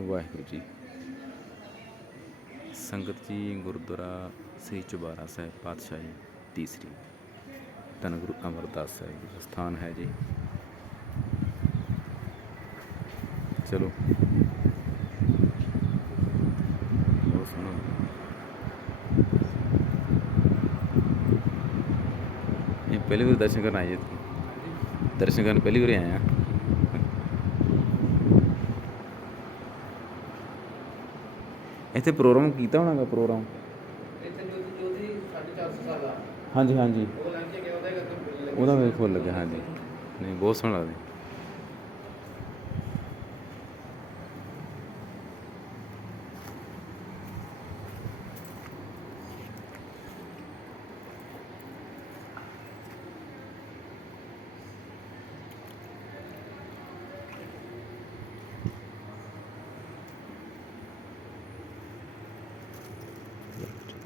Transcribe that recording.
ਵਾਹਿਗੁਰੂ ਜੀ ਸੰਗਤ ਜੀ ਗੁਰਦੁਆਰਾ ਸ੍ਰੀ ਚੁਬਾਰਾ ਸਾਹਿਬ ਪਾਤਸ਼ਾਹੀ ਤੀਸਰੀ ਧੰਨ ਗੁਰੂ ਅਮਰਦਾਸ ਸਾਹਿਬ ਜੀ ਦਾ ਸਥਾਨ ਹੈ ਜੀ ਚਲੋ ਬਹੁਤ ਸੋਹਣਾ ਇਹ ਪਹਿਲੀ ਵਾਰ ਦਰਸ਼ਨ ਕਰਨ ਆਏ ਜੀ ਦਰਸ਼ਨ ਕਰਨ ਪਹਿਲੀ ਵਾਰ ਆਏ ਆ ਇੱਥੇ ਪ੍ਰੋਗਰਾਮ ਕੀਤਾ ਹੋਣਾਗਾ ਪ੍ਰੋਗਰਾਮ? ਇੱਥੇ ਜੋਤੀ ਜੋਤੀ 450 ਸਾਲ ਹਾਂਜੀ ਹਾਂਜੀ। ਉਹ ਲੰਘ ਕੇ ਉਹਦਾ ਇੱਕ ਉਹਦਾ ਵੀ ਫੁੱਲ ਲੱਗਿਆ ਹਾਂਜੀ। ਨਹੀਂ ਬਹੁਤ ਸੋਹਣਾ ਲੱਗਦਾ। Project.